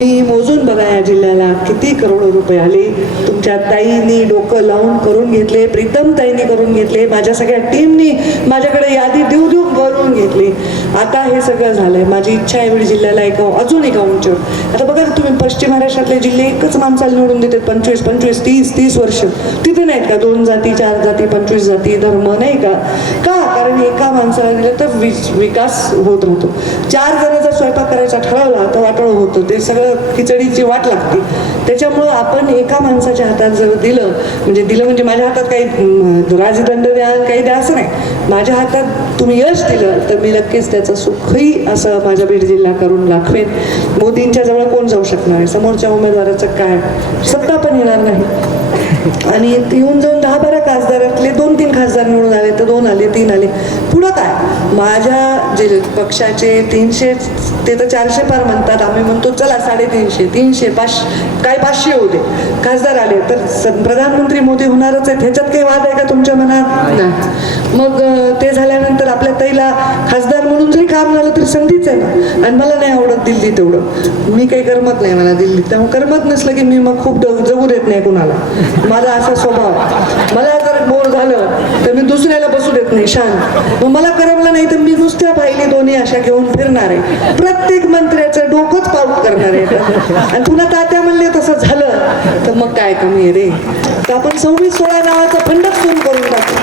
मी मोजून बघा या जिल्ह्याला. किती करोड रुपये आले. तुमच्या ताईंनी डोकं लावून करून घेतले प्रीतम ताईंनी करून घेतले माझ्या सगळ्या टीमनी माझ्याकडे यादी देऊ देऊ बनवून घेतली. आता हे सगळं झालंय. माझी इच्छा आहे जिल्ह्याला एका अजून एका उंचीवर आता बघा तुम्ही पश्चिम महाराष्ट्रातले जिल्हे एकच माणसाला निवडून देतात. पंचवीस पंचवीस तीस तीस वर्ष. तिथे नाहीत का? दोन जाती चार जाती पंचवीस जाती धर्म नाही का? का? कारण एका माणसाला दिलं तर विकास होत राहतो. चार जणांचा जर स्वयंपाक करायचा ठरवला तर वाटोळ होतो. ते सगळं खिचडीची वाट लागते. त्याच्यामुळं आपण एका माणसाच्या हातात जर दिलं म्हणजे दिलं म्हणजे माझ्या हातात काही राजदंड द्या काही द्या असं नाही. माझ्या हातात तुम्ही यश दिलं तर मी नक्कीच त्याचं सुखही असं माझ्या बीड जिल्हा करून दाखवेन. मोदींच्या जवळ कोण जाऊ शकणार आहे? समोरच्या उमेदवाराचं काय? सत्ता पण येणार नाही. आणि येऊन जाऊन दहा बारा खासदारातले दोन तीन खासदार निवडून आले तर दोन आले तीन आले. पुढं काय? माझ्या जे पक्षाचे तीनशे ते तर चारशे पार म्हणतात. आम्ही म्हणतो चला साडेतीनशे तीनशे पाचशे काय पाचशे होऊ दे. खासदार आले. तर प्रधानमंत्री मोदी होणारच आहेत. ह्याच्यात काही वाद आहे का तुमच्या मनात? मग ते झाल्यानंतर आपल्या ताईला खासदार म्हणून जरी काम झालं तरी संधीच आहे ना? आणि मला नाही आवडत दिल्ली तेवढं. मी काही करमत नाही मला दिल्लीत. त्यामुळे करमत नसलं की मी मग खूप जगू देत नाही कुणाला. माझा असा स्वभाव. मला मी दुसऱ्याला बसू देत नाही शांत. मग मला करमलं नाही तर मी नुसत्या पाहिली दोन्ही अशा घेऊन फिरणार आहे. प्रत्येक मंत्र्याचं डोकंच पाऊट करणार आहे. आणि पुन्हा तात्या म्हणले तसं झालं तर मग काय कमी आहे रे? तर आपण सव्वीस सोळा नावाचा फंडच फोन करून टाकू.